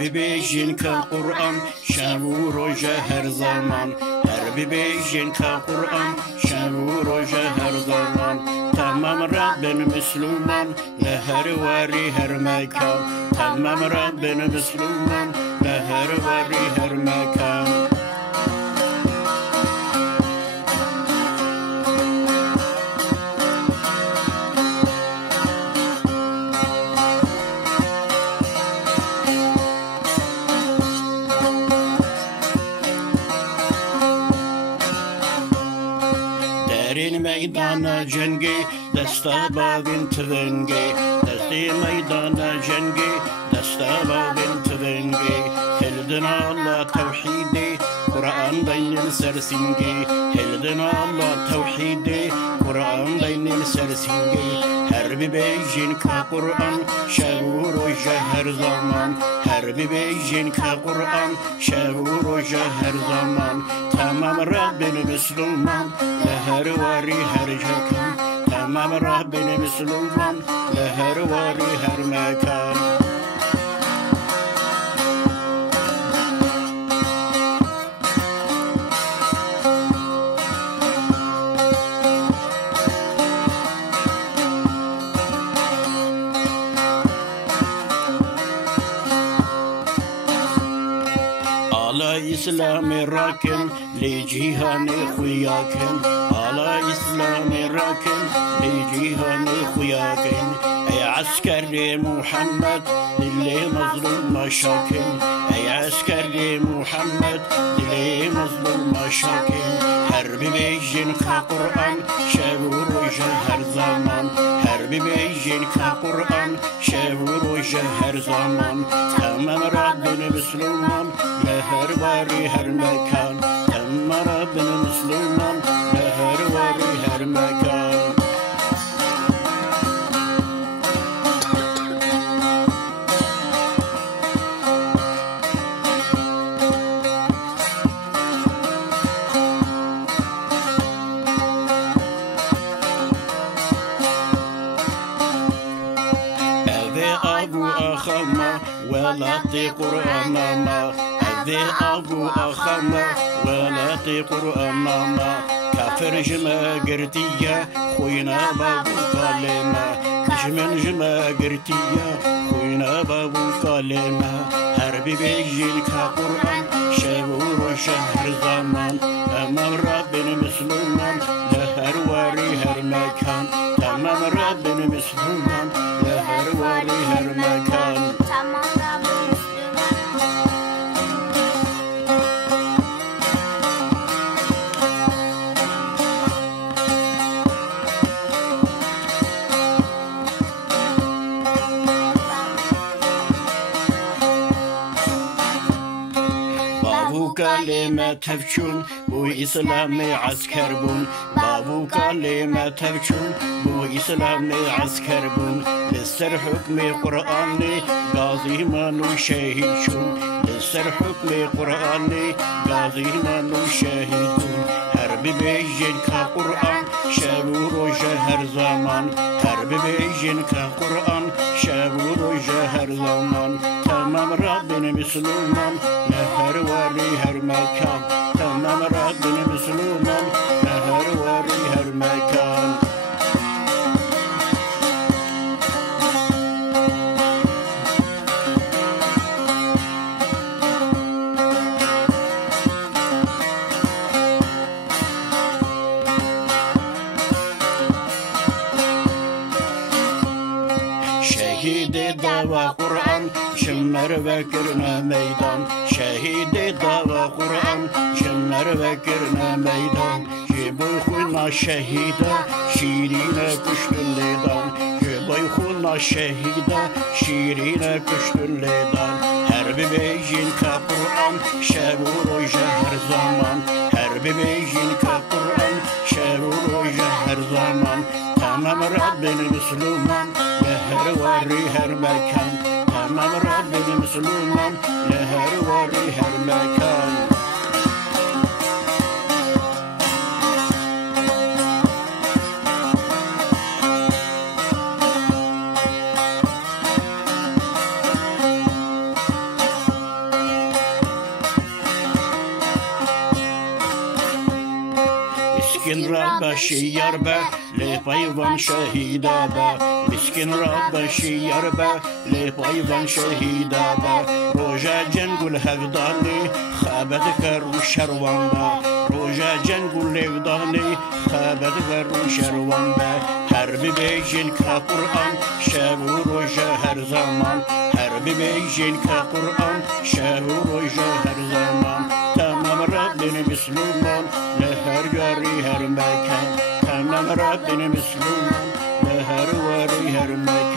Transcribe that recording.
bir bejin ka Kur'an şevu roja her zaman. Her bir bejin ka Kur'an şevu roja her zaman. Tamam Rabbin Müslüman le her vari her mekan. Tamam Rabbin Müslüman le her vari her mekan. Derin meydana cengi, desta babin tvengi. Desti meydana cengi, desta babin tvengi. Hildin Allah tevhidi, Kur'an daynin sersingi. Hildin Allah tevhidi, Kur'an daynin sersingi. Her bir bejin ka Kur'an, şevu roja her zaman. Her bir bejin ka Kur'an, şevu roja her zaman. Tamam Rabbin Müslüman, her vari her mekan. Tamam Rabbin Müslüman, her vari her mekan. على إسلام راكن لجيهان خوياكن. على إسلام راكن لجيهان خوياكن. أي عسكر محمد اللي مظلوم مشاكن. أي عسكر محمد اللي مظلوم مشاكن. حرب بيجن كقرآن شاور وجهر زمان. حرب بيجن كقرآن شاور وجهر زمان. تمام ربنا مسلمان لهر واري هر مكان. تمام ربنا مسلمان لهر واري هر مكان. ولا قرآن ما أذي أبو أخما ولا قرآن ما كافر جما قرتية خوينا بابو كلمة جمن جما قرتية خوينا بابو كلمة هرب بيجين كقرآن شهور شهر زمان أمام ربنا مسلمان لهر واري هر مكان تمام ربنا مسلمان لهر واري هر مكان. كلمة تفشون بو إسلامي عسكر بون. بابو كلمة تفشون بو إسلامي عسكر بون. لسر حكم قرآني غازي مانو شهيد شون. لسر حكم قرآني غازي مانو شهيد شون. حرب بيجن كقرآن شابور وجهر زمان. حرب بيجن كقرآن شابور وجهر زمان. تمام ربنا مسلمان لهر واري هر مكان. تمام ربنا مسلمان لهر واري هر مكان. شهيد دوا قرآن شمر وكرنا ميدان. شهيد دوا قرآن شمر وكرنا ميدان. جبوي خونا شهيدا شيرين كشت الليدان. جبوي خونا شهيدا شيرين كشت الليدان. حرب بيجين كقرآن شابور وجهر زمان. حرب بيجين كقرآن شابور وجهر زمان. تمام ربنا مسلمان لهر واري هر مكان. تمام ربنا مسلمان لهر واري هر مكان. Rabbe şiyar be le payvan şehide be Miskin Rabbe şiyar be le payvan şehide be Roja cengul hevdani خابت کرو شروان با روژا جنگل لودانی خابت کرو شروان با هر بیجین که قرآن شب و روژا هر زمان هر بیجین که قرآن شب و روژا هر زمان تمام ربین مسلمان لهر یاری هر مکان تمام ربین مسلمان لهر واری هر مکان